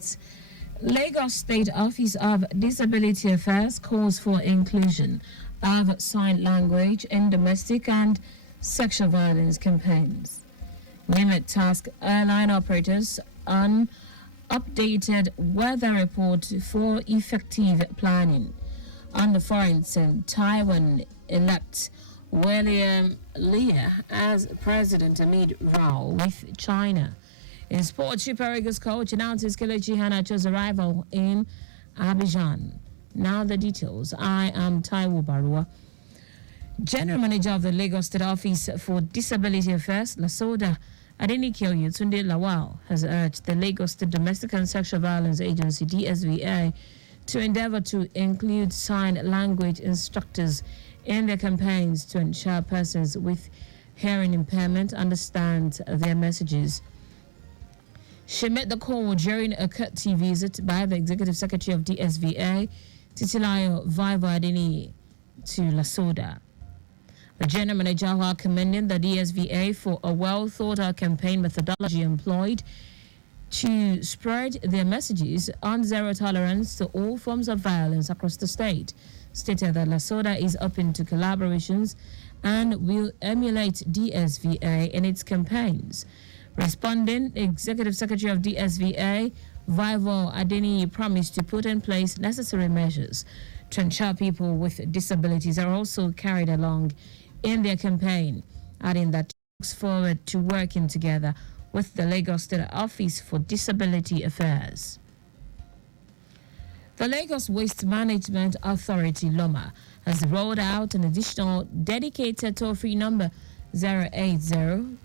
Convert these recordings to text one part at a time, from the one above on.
states. Lagos State Office of Disability Affairs calls for inclusion of sign language in domestic and sexual violence campaigns. NIMET task airline operators on updated weather report for effective planning. On the foreign scene, Taiwan elects William Leah as president amid row with China. In sports, Super Eagles coach announces Kelechi Iheanacho's arrival in Abidjan. Now the details. I am Taiwo Baruwa. General Manager of the Lagos State Office for Disability Affairs, Lasoda Adenike Oyetunde Lawal, has urged the Lagos State Domestic and Sexual Violence Agency, DSVA, to endeavor to include sign language instructors in their campaigns to ensure persons with hearing impairment understand their messages. She made the call during a courtesy visit by the Executive Secretary of DSVA, Titilayo Vaivo Adeni, to Lasoda. The General Manager, while commending the DSVA for a well-thought-out campaign methodology employed to spread their messages on zero tolerance to all forms of violence across the state, stated that Lasoda is open to collaborations and will emulate DSVA in its campaigns. Responding, Executive Secretary of DSVA, Vaivo Adeni, promised to put in place necessary measures to ensure people with disabilities are also carried along in their campaign, adding that he looks forward to working together with the Lagos State Office for Disability Affairs. The Lagos Waste Management Authority, LOMA, has rolled out an additional dedicated toll-free number 08000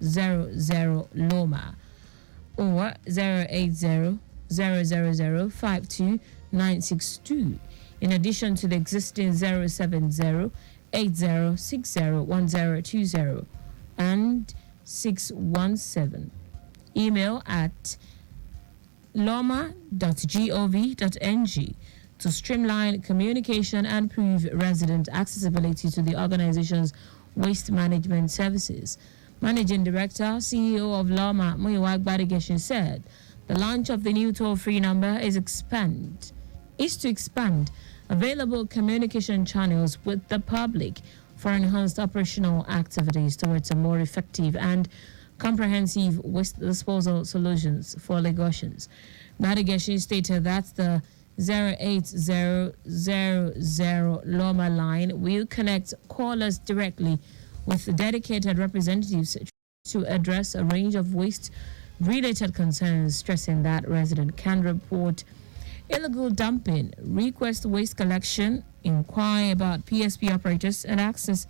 or 080-000-52962, in addition to the existing 070-8060-1020 and 617. Email at loma.gov.ng to streamline communication and improve resident accessibility to the organization's waste management services. Managing Director, CEO of Loma, Muyiwa Gbadigeshin, said the launch of the new toll-free number is to expand available communication channels with the public for enhanced operational activities towards a more effective and comprehensive waste disposal solutions for Lagosians. Gbadigeshin stated that the 08000 Loma line will connect callers directly with dedicated representatives to address a range of waste-related concerns, stressing that residents can report illegal dumping, request waste collection, inquire about PSP operators, and access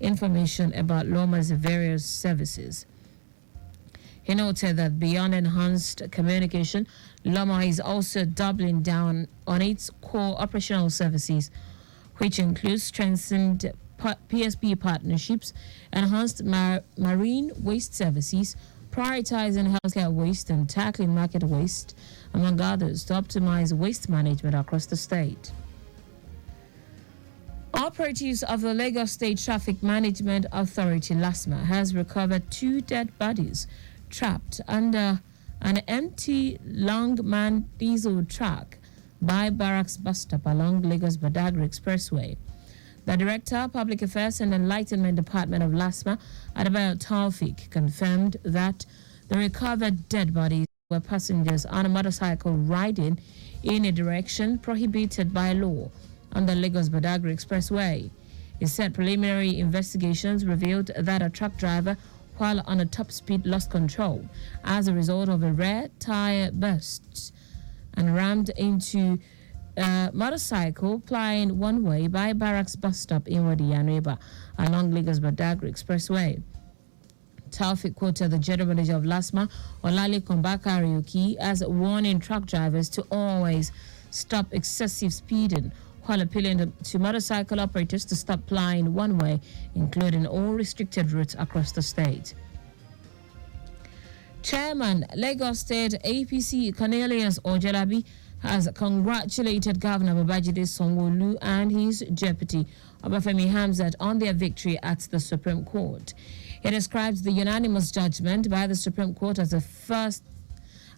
information about Loma's various services. He noted that beyond enhanced communication, Loma is also doubling down on its core operational services, which includes strengthened PSP partnerships, enhanced marine waste services, prioritizing healthcare waste, and tackling market waste, among others, to optimize waste management across the state. Operatives of the Lagos State Traffic Management Authority, LASMA, has recovered 2 dead bodies trapped under an empty Longman diesel truck by Barracks bus stop along Lagos Badagry Expressway. The Director, Public Affairs and Enlightenment Department of LASMA, Adebayo Taufik, confirmed that the recovered dead bodies were passengers on a motorcycle riding in a direction prohibited by law on the Lagos Badagry Expressway. He said preliminary investigations revealed that a truck driver, while on a top speed, lost control as a result of a rear tire burst and rammed into a motorcycle plying one way by Barracks bus stop in Wadiyaneba along Lagos Badagry Expressway. Taufik quoted the General Manager of LASMA, Olale Kombaka, as warning truck drivers to always stop excessive speeding, while appealing to motorcycle operators to stop plying one way, including all restricted routes across the state. Chairman, Lagos State APC Cornelius Ojelabi, has congratulated Governor Babajide Sanwo-Olu and his deputy, Obafemi Hamzat, on their victory at the Supreme Court. He describes the unanimous judgment by the Supreme Court as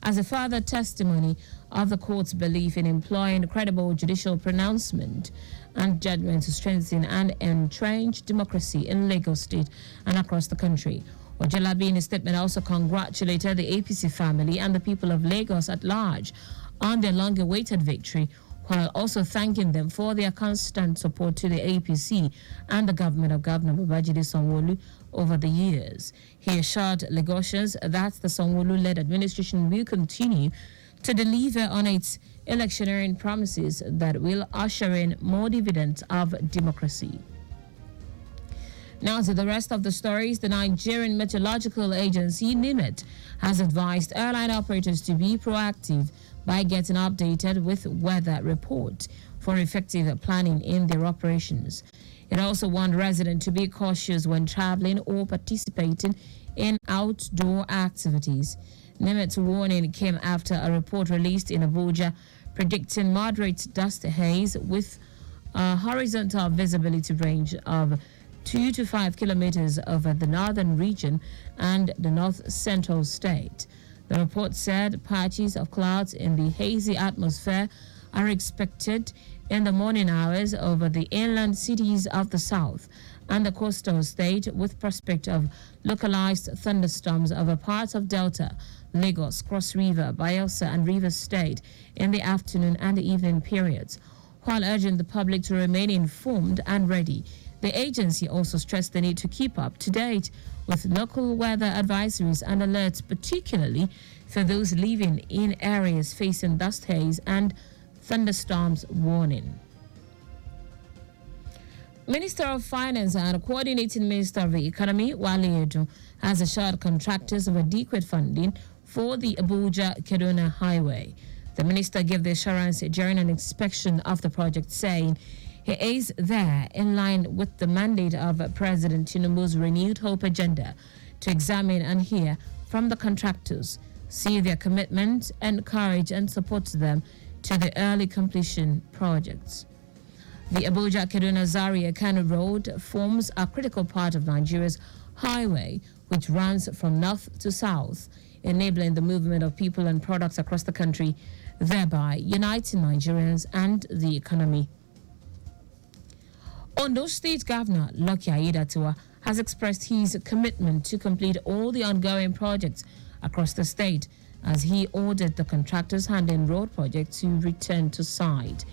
as a further testimony of the court's belief in employing credible judicial pronouncement and judgment to strengthen and entrench democracy in Lagos State and across the country. Ojalabi, in a statement, also congratulated the APC family and the people of Lagos at large on their long-awaited victory, while also thanking them for their constant support to the APC and the government of Governor Babajide Sanwo-Olu over the years. He assured Lagosians that the Sanwo-Olu-led administration will continue to deliver on its electioneering promises that will usher in more dividends of democracy. Now to the rest of the stories. The Nigerian Meteorological Agency, NIMET, has advised airline operators to be proactive by getting updated with weather report for effective planning in their operations. It also warned residents to be cautious when traveling or participating in outdoor activities. NIMET's warning came after a report released in Abuja predicting moderate dust haze with a horizontal visibility range of 2 to 5 kilometers over the northern region and the north central state. The report said patches of clouds in the hazy atmosphere are expected in the morning hours over the inland cities of the south and the coastal state, with prospect of localized thunderstorms over parts of Delta, Lagos, Cross River, Bayelsa, and Rivers State in the afternoon and the evening periods, while urging the public to remain informed and ready. The agency also stressed the need to keep up to date with local weather advisories and alerts, particularly for those living in areas facing dust haze and thunderstorms warning. Minister of Finance and Coordinating Minister of the Economy, Wale Edo, has assured contractors of adequate funding for the Abuja-Kaduna Highway. The minister gave the assurance during an inspection of the project, saying he is there in line with the mandate of President Tinubu's renewed hope agenda to examine and hear from the contractors, see their commitment, encourage and support them to the early completion projects. The Abuja-Kaduna Zaria-Kano Road forms a critical part of Nigeria's highway, which runs from north to south, enabling the movement of people and products across the country, thereby uniting Nigerians and the economy. Ondo State Governor Lucky Aiyedatiwa has expressed his commitment to complete all the ongoing projects across the state, as he ordered the contractors handling road projects to return to site.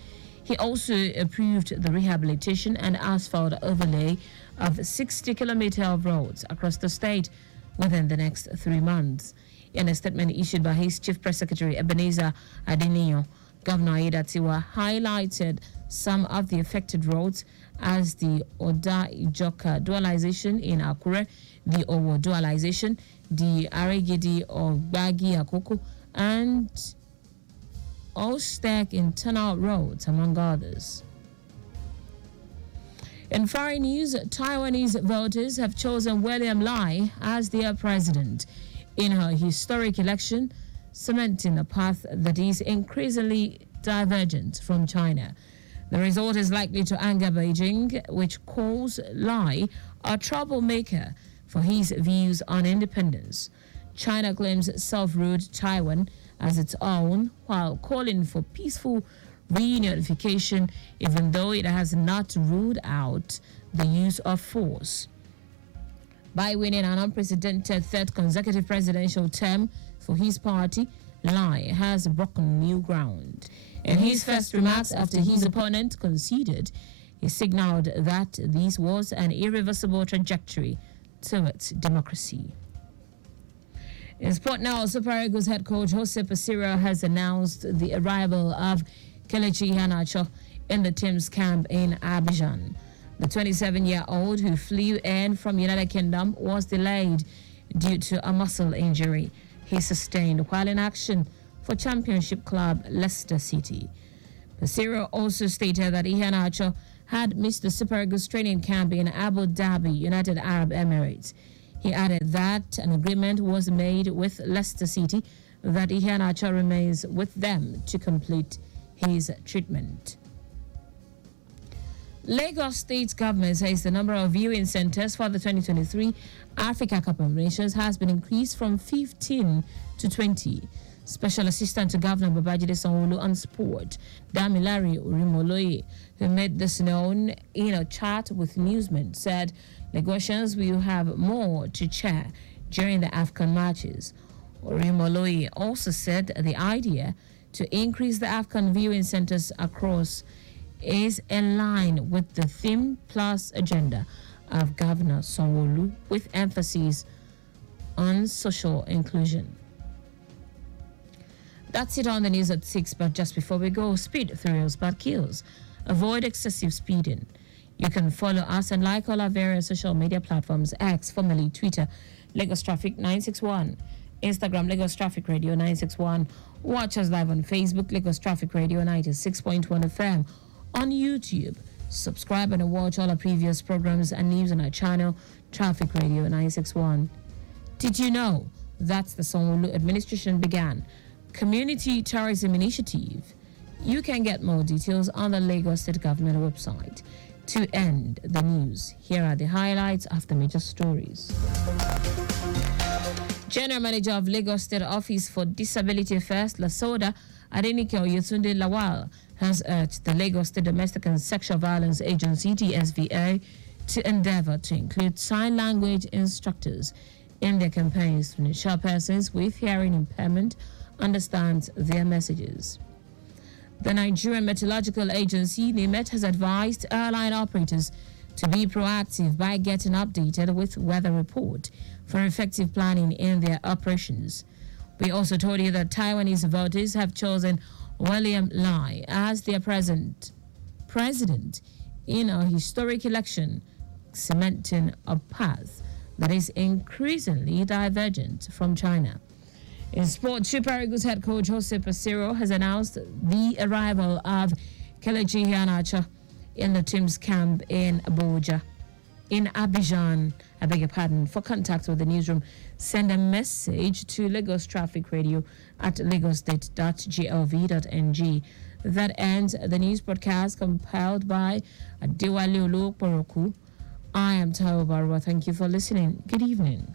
He also approved the rehabilitation and asphalt overlay of 60 kilometers of roads across the state within the next 3 months. In a statement issued by his Chief Press Secretary Ebenezer Adeniyo, Governor Aiyedatiwa highlighted some of the affected roads as the Oda-Ijoka dualization in Akure, the Owo dualization, the Aregidi Ogbagi Akoko, and Ostek internal roads, among others. In foreign news, Taiwanese voters have chosen William Lai as their president in her historic election, cementing a path that is increasingly divergent from China. The result is likely to anger Beijing, which calls Lai a troublemaker for his views on independence. China claims self-ruled Taiwan as its own, while calling for peaceful reunification, even though it has not ruled out the use of force. By winning an unprecedented third consecutive presidential term for his party, Lai has broken new ground. In his first remarks after his opponent conceded, he signaled that this was an irreversible trajectory towards democracy. In sport now, Super Eagles head coach Jose Pesiro has announced the arrival of Kelechi Iheanacho in the team's camp in Abidjan. The 27-year-old who flew in from United Kingdom was delayed due to a muscle injury he sustained while in action for Championship club Leicester City. Pesiro also stated that Iheanacho had missed the Super Eagles training camp in Abu Dhabi, United Arab Emirates. He added that an agreement was made with Leicester City that Iheanacho remains with them to complete his treatment. Lagos State government says the number of viewing centers for the 2023 Africa Cup of Nations has been increased from 15 to 20. Special Assistant to Governor Babajide Sanwo-Olu on Sport, Damilare Orimoloye, who made this known in a chat with newsmen, said Lagosians will have more to cheer during the AFCON matches. Orimoloye also said the idea to increase the AFCON viewing centers across is in line with the Theme Plus agenda of Governor Sanwo-Olu, with emphasis on social inclusion. That's it on the news at 6, but just before we go, speed thrills but kills. Avoid excessive speeding. You can follow us and like all our various social media platforms: X, formerly Twitter, Lagos Traffic 961, Instagram, Lagos Traffic Radio 961. Watch us live on Facebook, Lagos Traffic Radio 96.1 FM. On YouTube, subscribe and watch all our previous programs and news on our channel, Traffic Radio 961. Did you know that's the Sanwo-Olu administration began Community Tourism Initiative? You can get more details on the Lagos State Government website. To end the news, here are the highlights of the major stories. General Manager of Lagos State Office for Disability Affairs, Lasoda Adenike Oyetunde Lawal, has urged the Lagos State Domestic and Sexual Violence Agency, DSVA, to endeavor to include sign language instructors in their campaigns to ensure persons with hearing impairment understand their messages. The Nigerian Meteorological Agency, NIMET, has advised airline operators to be proactive by getting updated with weather report for effective planning in their operations. We also told you that Taiwanese voters have chosen William Lai as their president in a historic election, cementing a path that is increasingly divergent from China. In sport, Super Eagles head coach Jose Pesero has announced the arrival of Kelechi Iheanacho in the team's camp in Abidjan. I beg your pardon. For contact with the newsroom, send a message to Lagos Traffic Radio at lagostate.gov.ng. That ends the news broadcast compiled by Adewale Oloporoku. I am Taiwo Baruwa. Thank you for listening. Good evening.